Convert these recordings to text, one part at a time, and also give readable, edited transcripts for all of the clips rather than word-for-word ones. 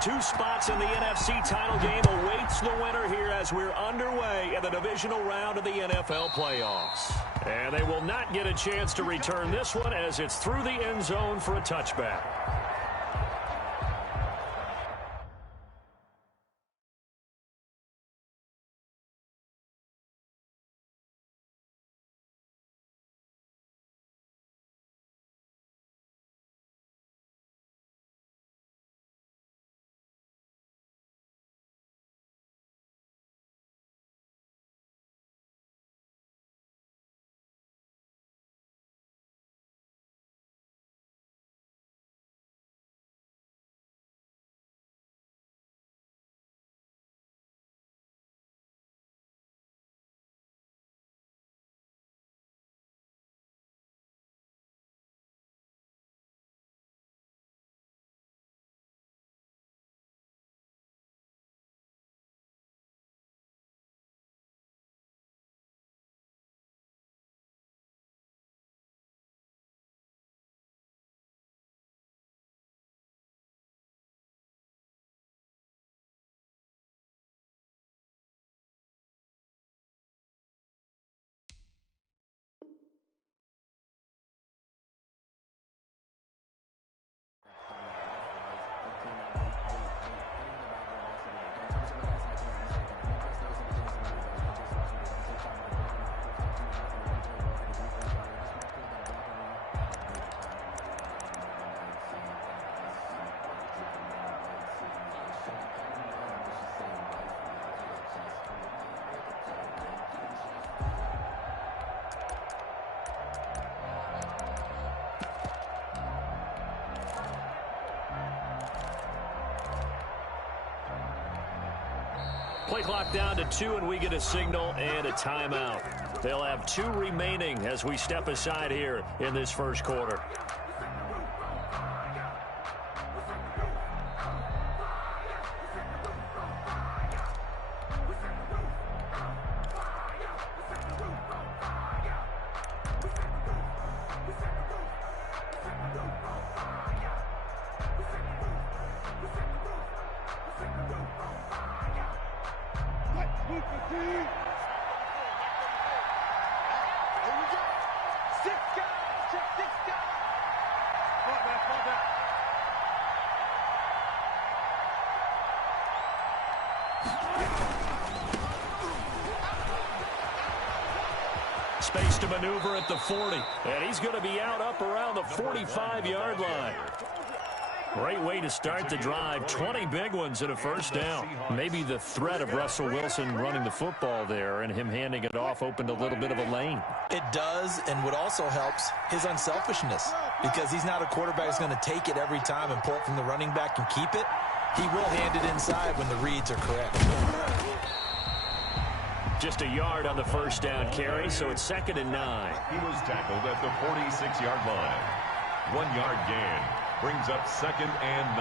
two spots in the NFC title game awaits the winner here as we're underway in the divisional round of the NFL playoffs. And they will not get a chance to return this one as it's through the end zone for a touchback. Play clock down to 2, and we get a signal and a timeout. They'll have 2 remaining as we step aside here in this first quarter. Space to maneuver at the 40, and he's going to be out up around the 45-yard line. Great way to start the drive. 20 big ones and a first down. Maybe the threat of Russell Wilson running the football there and him handing it off opened a little bit of a lane. It does, and what also helps, his unselfishness, because he's not a quarterback who's going to take it every time and pull it from the running back and keep it. He will hand it inside when the reads are correct. Just a yard on the first down carry, so it's 2nd and 9. He was tackled at the 46-yard line. 1-yard gain brings up 2nd and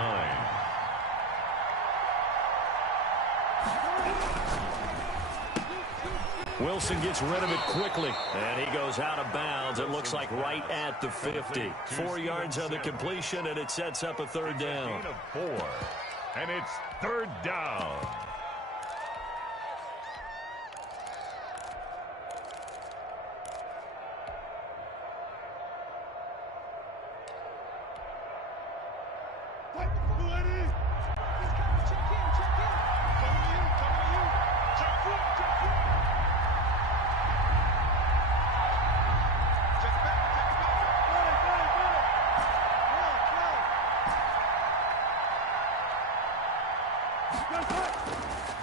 9. Wilson gets rid of it quickly, and he goes out of bounds. It looks like right at the 50. 4 yards on the completion, and it sets up a 3rd down. 4, and it's 3rd down.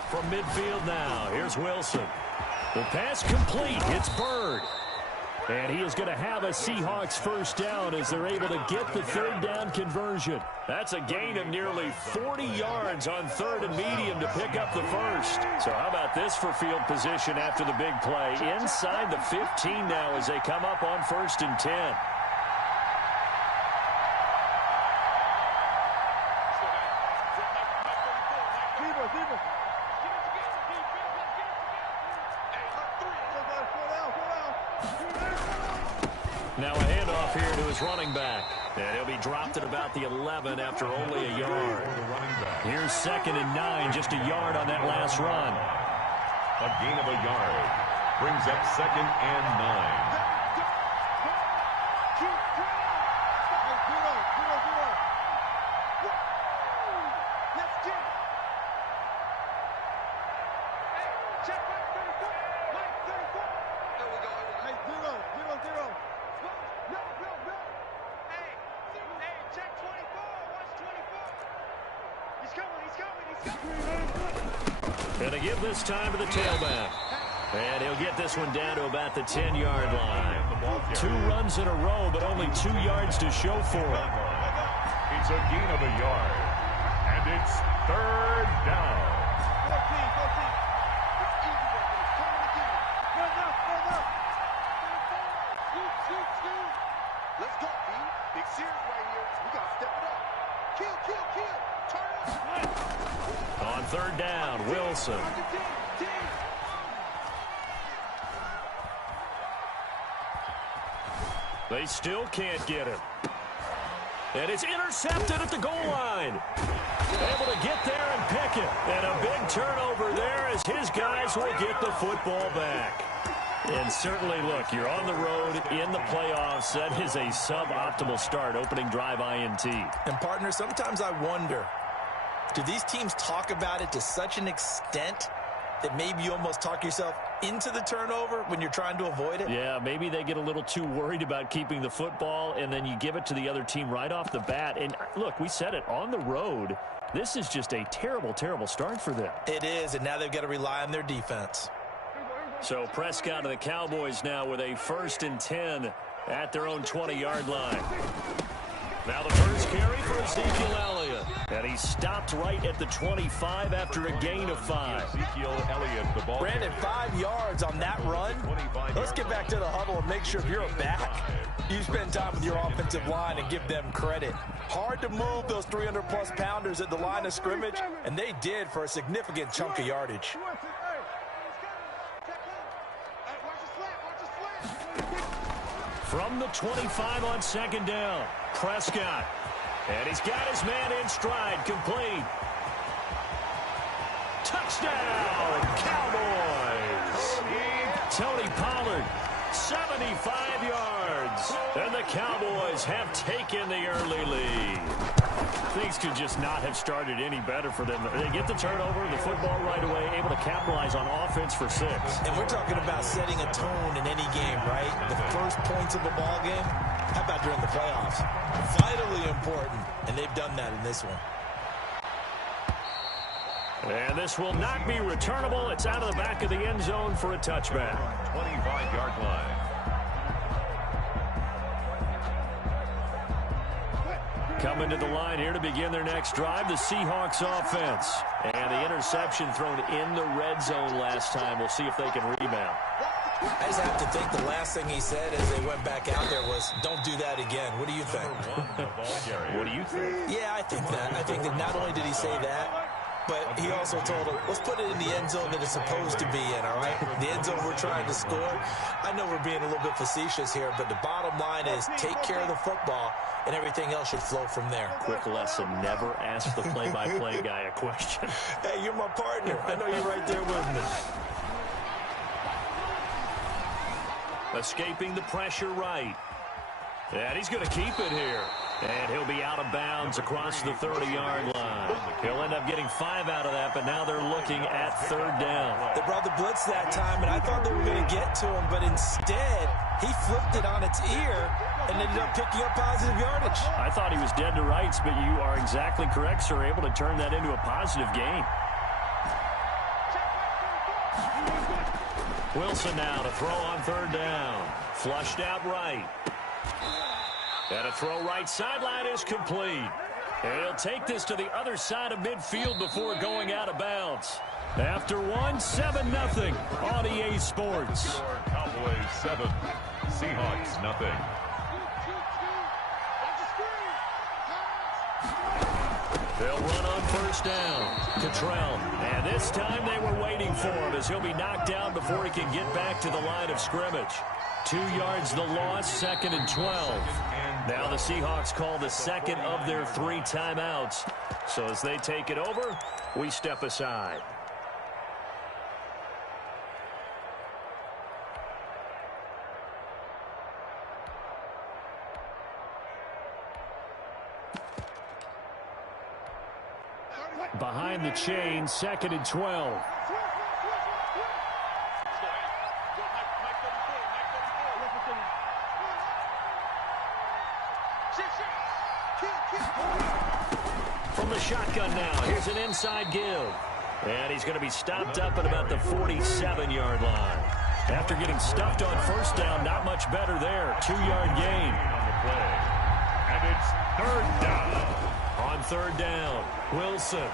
From midfield now, here's Wilson. The pass complete. It's Byrd. And he is going to have a Seahawks first down as they're able to get the 3rd down conversion. That's a gain of nearly 40 yards on 3rd and medium to pick up the first. So how about this for field position after the big play? Inside the 15 now as they come up on 1st and 10. Now a handoff here to his running back. And he'll be dropped at about the 11 after only a yard. Here's 2nd and 9, just a yard on that last run. A gain of a yard brings up 2nd and 9. Gonna give this time to the tailback. And he'll get this one down to about the 10-yard line. 2 runs in a row, but only 2 yards to show for it. It's a gain of a yard. And it's 3rd down. 14. Let's go, B. Big series right here. We got to step it up. Kill. Turn it. On 3rd down, Wilson. They still can't get him. And it's intercepted at the goal line. Able to get there and pick it. And a big turnover there as his guys will get the football back. And certainly, look, you're on the road in the playoffs. That is a suboptimal start, opening drive INT. And, partner, sometimes I wonder, do these teams talk about it to such an extent that maybe you almost talk yourself into the turnover when you're trying to avoid it? Yeah, maybe they get a little too worried about keeping the football, and then you give it to the other team right off the bat. And, look, we said it, on the road, this is just a terrible, terrible start for them. It is, and now they've got to rely on their defense. So Prescott and the Cowboys now with a 1st and 10 at their own 20-yard line. Now the first carry for Ezekiel Elliott. And he stopped right at the 25 after a gain of 5. Ezekiel Elliott, the ball. Brandon, 5 yards on that run. Let's get back to the huddle and make sure if you're a back, you spend time with your offensive line and give them credit. Hard to move those 300-plus pounders at the line of scrimmage, and they did for a significant chunk of yardage. From the 25 on 2nd down, Prescott. And he's got his man in stride, complete. Touchdown, Cowboys! Tony Pollard, 75 yards. And the Cowboys have taken the early lead. Things could just not have started any better for them. They get the turnover, the football right away, able to capitalize on offense for 6. And we're talking about setting a tone in any game, right? The first points of a ball game, how about during the playoffs? Vitally important, and they've done that in this one. And this will not be returnable. It's out of the back of the end zone for a touchback. 25-yard line. Coming to the line here to begin their next drive, the Seahawks offense. And the interception thrown in the red zone last time. We'll see if they can rebound. I just have to think the last thing he said as they went back out there was, don't do that again. What do you think? What do you think? Yeah, I think that. I think that not only did he say that, but he also told him, let's put it in the end zone that it's supposed to be in, all right? The end zone we're trying to score. I know we're being a little bit facetious here, but the bottom line is take care of the football, and everything else should flow from there. Quick lesson, never ask the play-by-play guy a question. Hey, you're my partner. I know you're right there with me. Escaping the pressure right. And he's going to keep it here. And he'll be out of bounds across the 30-yard line. He'll end up getting 5 out of that, but now they're looking at 3rd down. They brought the blitz that time, and I thought they were going to get to him, but instead, he flipped it on its ear and ended up picking up positive yardage. I thought he was dead to rights, but you are exactly correct, sir, able to turn that into a positive gain. Wilson now to throw on 3rd down. Flushed out right. And a throw right sideline is complete. And he'll take this to the other side of midfield before going out of bounds. After one, 7-0 on EA Sports. Cowboys 7, Seahawks nothing. They'll run on 1st down. Cottrell. And this time they were waiting for him as he'll be knocked down before he can get back to the line of scrimmage. 2 yards the loss, 2nd and 12. And Now the Seahawks call the second of their 3 timeouts. So as they take it over, we step aside. Behind the chain, 2nd and 12. From the shotgun now, here's an inside give. And he's going to be stopped up at about the 47-yard line. After getting stuffed on first down, not much better there. 2-yard gain. On the play. And it's 3rd down. On 3rd down, Wilson.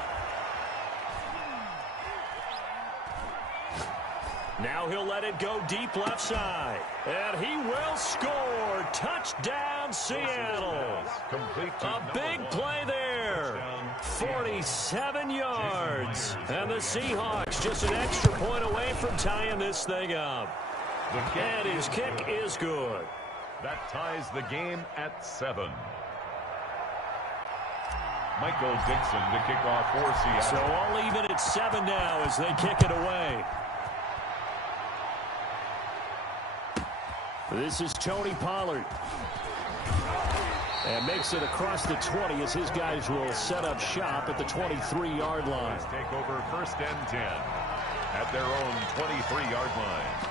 Now he'll let it go deep left side. And he will score. Touchdown, Seattle. A big play there. 47 yards. And the Seahawks just an extra point away from tying this thing up. And his kick is good. That ties the game at 7. Michael Dixon to kick off for Seattle. So all even at 7 now as they kick it away. This is Tony Pollard. And makes it across the 20 as his guys will set up shop at the 23-yard line. Take over 1st and 10 at their own 23-yard line.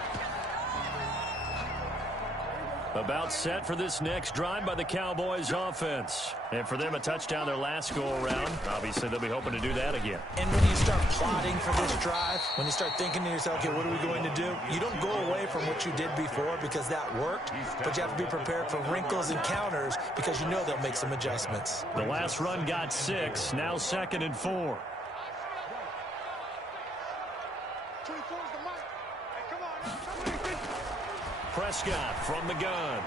About set for this next drive by the Cowboys offense. And for them, a touchdown their last go-around. Obviously, they'll be hoping to do that again. And when you start plotting for this drive, when you start thinking to yourself, okay, what are we going to do? You don't go away from what you did before because that worked, but you have to be prepared for wrinkles and counters because you know they'll make some adjustments. The last run got 6, now 2nd and 4. Prescott from the gun.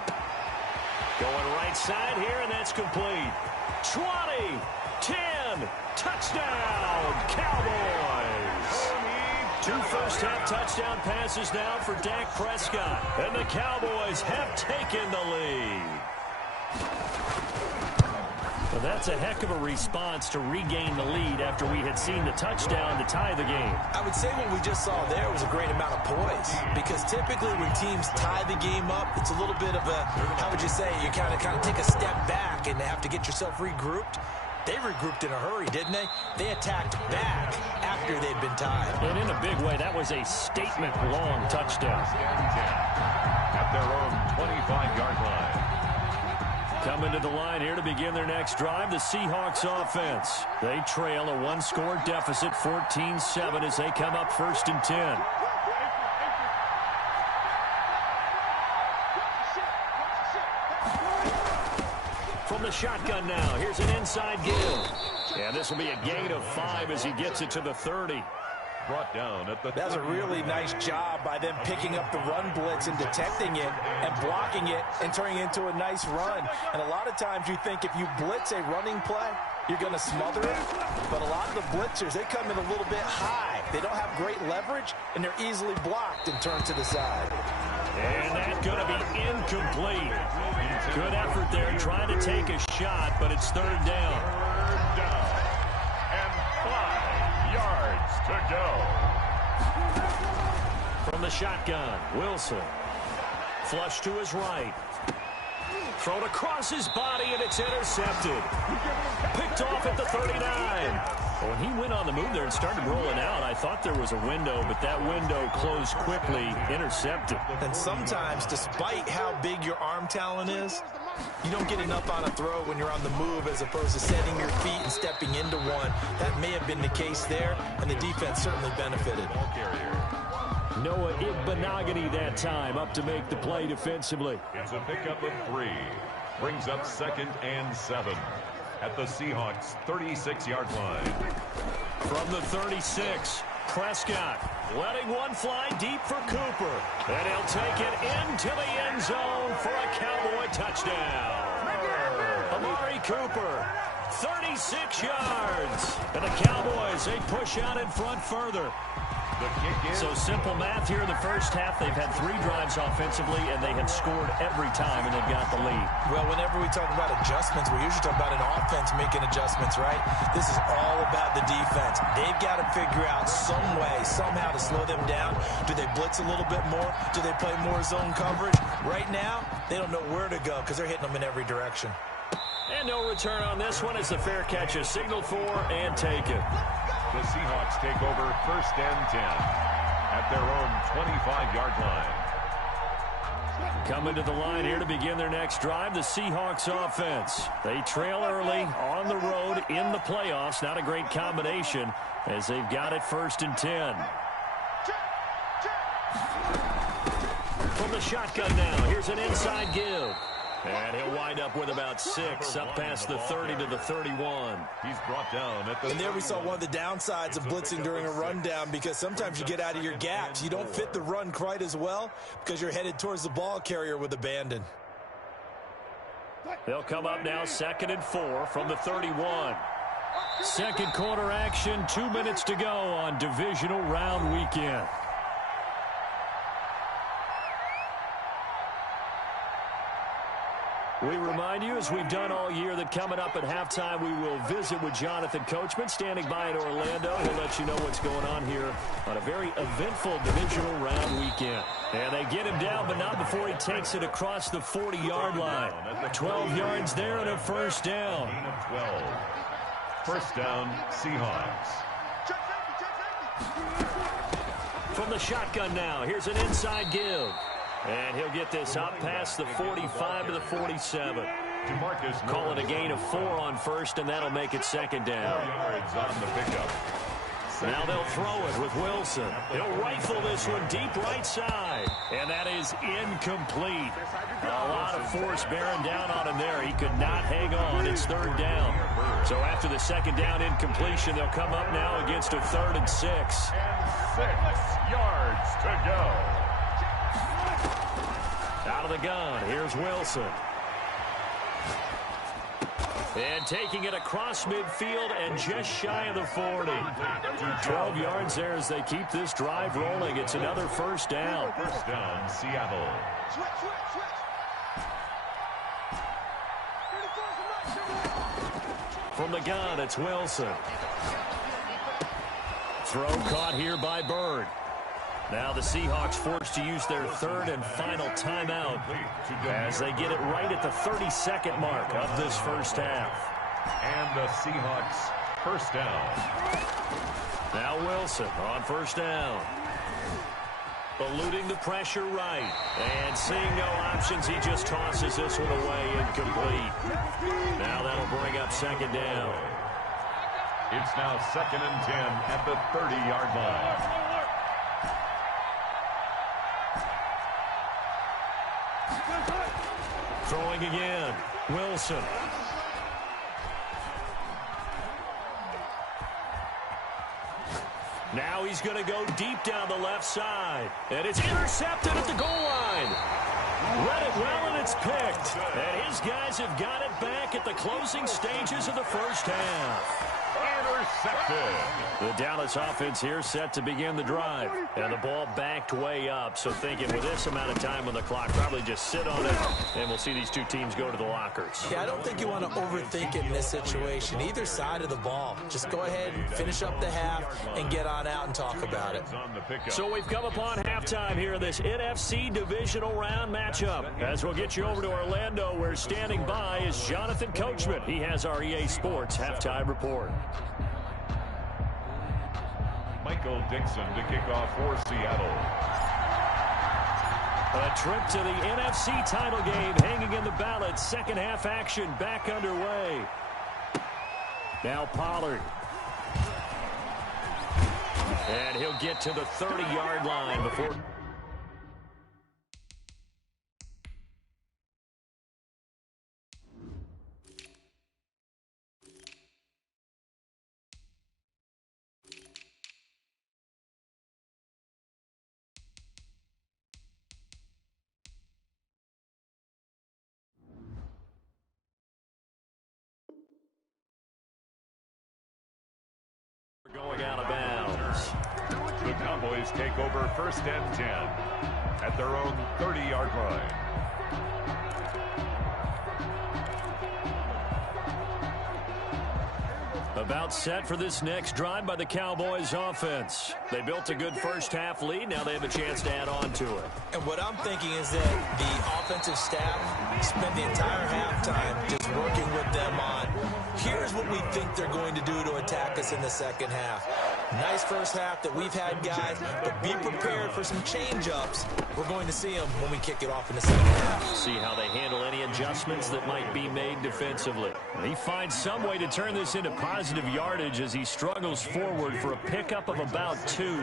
Going right side here, and that's complete. 20, 10, touchdown, Cowboys. 2 first-half touchdown passes now for Dak Prescott. And the Cowboys have taken the lead. Well, that's a heck of a response to regain the lead after we had seen the touchdown to tie the game. I would say what we just saw there was a great amount of poise because typically when teams tie the game up, it's a little bit of a, how would you say, you kind of take a step back and have to get yourself regrouped. They regrouped in a hurry, didn't they? They attacked back after they'd been tied. And in a big way, that was a statement-long touchdown. At their own 25-yard line. Coming to the line here to begin their next drive, the Seahawks offense. They trail a 1-score deficit, 14-7, as they come up 1st and 10. From the shotgun now, here's an inside give. And this will be a gain of 5 as he gets it to the 30. Brought down at the That's a really nice job by them picking up the run blitz and detecting it and blocking it and turning it into a nice run. And a lot of times you think if you blitz a running play, you're going to smother it. But a lot of the blitzers, they come in a little bit high. They don't have great leverage, and they're easily blocked and turned to the side. And that's going to be incomplete. Good effort there trying to take a shot, but it's 3rd down. 3rd down. And 5 yards to go. From the shotgun, Wilson. Flush to his right. Thrown across his body, and it's intercepted. Picked off at the 39. When he went on the move there and started rolling out, I thought there was a window, but that window closed quickly, intercepted. And sometimes, despite how big your arm talent is, you don't get enough on a throw when you're on the move as opposed to setting your feet and stepping into one. That may have been the case there, and the defense certainly benefited. Noah Igbenogany that time up to make the play defensively. It's a pickup of 3. Brings up 2nd and 7 at the Seahawks 36-yard line. From the 36, Prescott letting one fly deep for Cooper. And he'll take it into the end zone for a Cowboy touchdown. Amari Cooper, 36 yards. And the Cowboys as they push out in front further. The kick is So simple math here in the first half. They've had 3 drives offensively, and they have scored every time, and they've got the lead. Well, whenever we talk about adjustments, we usually talk about an offense making adjustments, right? This is all about the defense. They've got to figure out some way, somehow to slow them down. Do they blitz a little bit more? Do they play more zone coverage? Right now, they don't know where to go because they're hitting them in every direction. And no return on this one as the fair catch is signaled for and taken. the Seahawks take over 1st and 10 at their own 25-yard line. Coming to the line here to begin their next drive, the Seahawks offense. They trail early on the road in the playoffs. Not a great combination as they've got it 1st and 10. From the shotgun now, here's an inside give. And he'll wind up with about 6 up past the 30 to the 31. He's brought down at the And there we saw one of the downsides of blitzing during a rundown, because sometimes you get out of your gaps. You don't fit the run quite as well because you're headed towards the ball carrier with abandon. They'll come up now 2nd and 4 from the 31. Second quarter action, 2 minutes to go on divisional round weekend. We remind you, as we've done all year, that coming up at halftime, we will visit with Jonathan Coachman, standing by in Orlando. He'll let you know what's going on here on a very eventful divisional round weekend. And they get him down, but not before he takes it across the 40-yard line. 12 yards there and a 1st down. 12. 1st down, Seahawks. From the shotgun now, here's an inside give. And he'll get this up past the 45 to the 47. Call it a gain of 4 on 1st, and that'll make it 2nd down. 4 yards on the pickup. Now they'll throw it with Wilson. He'll rifle this one deep right side. And that is incomplete. A lot of force bearing down on him there. He could not hang on. It's 3rd down. So after the 2nd down incompletion, they'll come up now against a 3rd and 6. And 6 yards to go. Out of the gun, here's Wilson. And taking it across midfield and just shy of the 40. 12 yards there as they keep this drive rolling. It's another 1st down. 1st down, Seattle. From the gun, it's Wilson. Throw caught here by Bird. Now the Seahawks forced to use their 3rd and final timeout as they get it right at the 32nd mark of this 1st half. And the Seahawks 1st down. Now Wilson on 1st down. Eluding the pressure right. And seeing no options, he just tosses this one away incomplete. Now that'll bring up 2nd down. It's now 2nd and 10 at the 30-yard line. Throwing again, Wilson. Now he's going to go deep down the left side. And it's intercepted at the goal line. Read it well, and it's picked. And his guys have got it back at the closing stages of the 1st half. Intercepted. The Dallas offense here set to begin the drive. And the ball backed way up. So thinking with this amount of time on the clock, probably just sit on it, and we'll see these two teams go to the lockers. Yeah, I don't think you want to overthink it in this situation. Either side of the ball. Just go ahead and finish up the half and get on out and talk about it. So we've come upon halftime here in this NFC divisional round matchup. As we'll get you over to Orlando, where standing by is Jonathan Coachman. He has our EA Sports halftime report. Michael Dixon to kick off for Seattle. A trip to the NFC title game hanging in the balance. 2nd half action back underway. Now Pollard. And he'll get to the 30-yard line before... going out of bounds. The Cowboys take over 1st and 10 at their own 30-yard line. About set for this next drive by the Cowboys offense. They built a good first-half lead. Now they have a chance to add on to it. And what I'm thinking is that the offensive staff spent the entire halftime just working with them on, here's what we think they're going to do to attack us in the second half. Nice first half that we've had, guys, but be prepared for some change-ups. We're going to see them when we kick it off in the second half. See how they handle any adjustments that might be made defensively. He finds some way to turn this into positive yardage as he struggles forward for a pickup of about 2.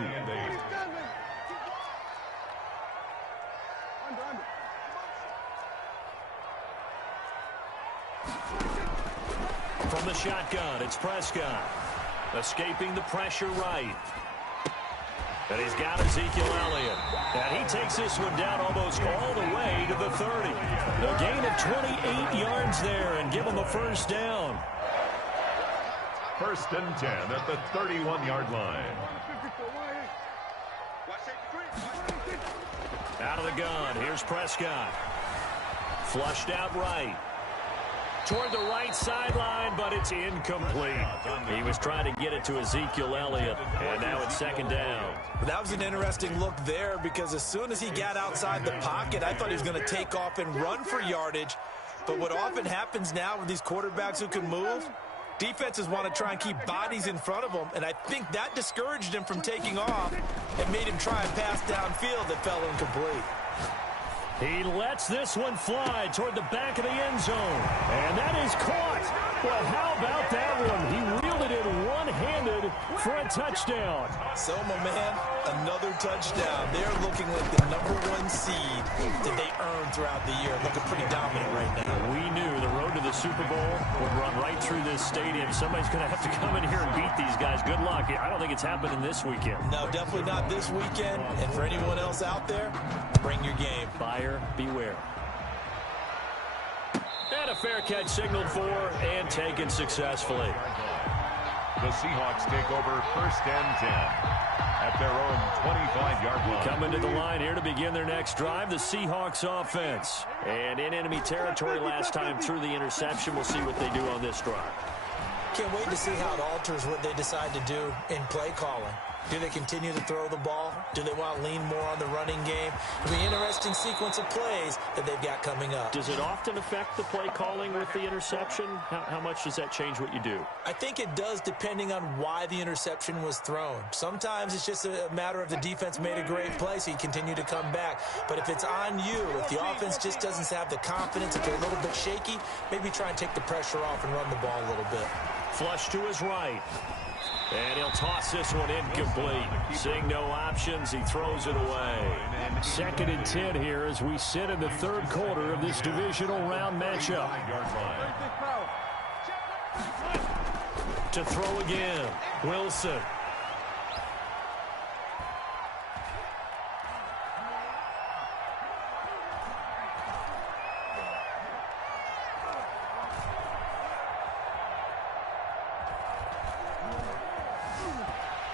From the shotgun, it's Prescott. Escaping the pressure right. And he's got Ezekiel Elliott. And he takes this one down almost all the way to the 30. A gain of 28 yards there and give him a first down. 1st and 10 at the 31-yard line. Out of the gun, here's Prescott. Flushed out right. Toward the right sideline, but it's incomplete. He was trying to get it to Ezekiel Elliott, and now it's 2nd down. That was an interesting look there because as soon as he got outside the pocket, I thought he was going to take off and run for yardage. But what often happens now with these quarterbacks who can move, defenses want to try and keep bodies in front of them, and I think that discouraged him from taking off and made him try a pass downfield that fell incomplete. He lets this one fly toward the back of the end zone. And that is caught. Well, how about that one? He wielded it one-handed for a touchdown. So, my man, another touchdown. They're looking like the #1 seed that they earned throughout the year. Looking pretty dominant right now. We knew the road to the Super Bowl would run right through this stadium. Somebody's going to have to come in here and beat these guys. Good luck. I don't think it's happening this weekend. No, definitely not this weekend. And for anyone else out there, bring your game. Buyer beware. And a fair catch signaled for and taken successfully. The Seahawks take over 1st and 10 at their own 25-yard line. Coming to the line here to begin their next drive, the Seahawks offense. And in enemy territory last time through the interception. We'll see what they do on this drive. Can't wait to see how it alters what they decide to do in play calling. Do they continue to throw the ball? Do they want to lean more on the running game? It'll be an interesting sequence of plays that they've got coming up. Does it often affect the play calling with the interception? How much does that change what you do? I think it does depending on why the interception was thrown. Sometimes it's just a matter of the defense made a great play, so you continue to come back. But if it's on you, if the offense just doesn't have the confidence, if they're a little bit shaky, maybe try and take the pressure off and run the ball a little bit. Flush to his right. And he'll toss this one incomplete. Seeing no options, he throws it away. 2nd and 10 here as we sit in the 3rd quarter of this divisional round matchup. To throw again, Wilson.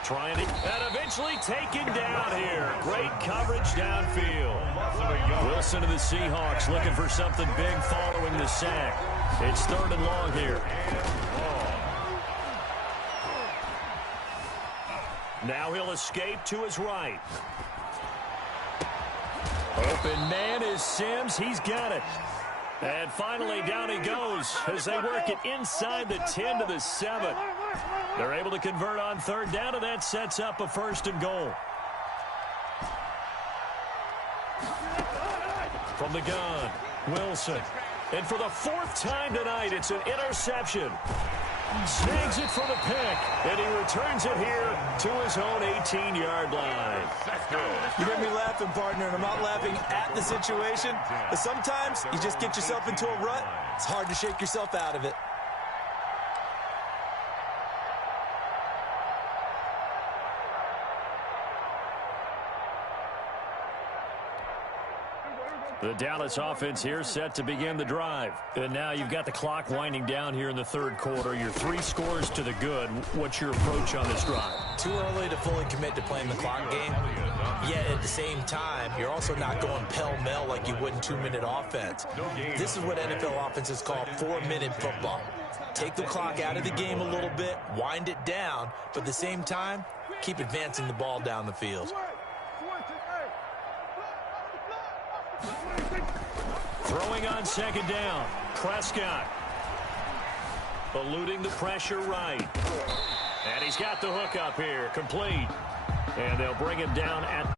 Trying to, and eventually taken down here. Great coverage downfield. Wilson to the Seahawks looking for something big following the sack. It's 3rd and long here. Now he'll escape to his right. Open man is Sims. He's got it. And finally down he goes as they work it inside the 10 to the 7. They're able to convert on 3rd down, and that sets up a 1st and goal. From the gun, Wilson. And for the 4th time tonight, it's an interception. Snags it for the pick, and he returns it here to his own 18-yard line. You hear me laughing, partner, and I'm not laughing at the situation, but sometimes you just get yourself into a rut. It's hard to shake yourself out of it. The Dallas offense here set to begin the drive. And now you've got the clock winding down here in the 3rd quarter. Your 3 scores to the good. What's your approach on this drive? 2 too early to fully commit to playing the clock game. Yet at the same time, you're also not going pell-mell like you would in 2-minute offense. This is what NFL offenses call 4-minute football. Take the clock out of the game a little bit, wind it down, but at the same time, keep advancing the ball down the field. Throwing on second down, Prescott. Eluding the pressure right. And he's got the hook up here, complete. And they'll bring him down at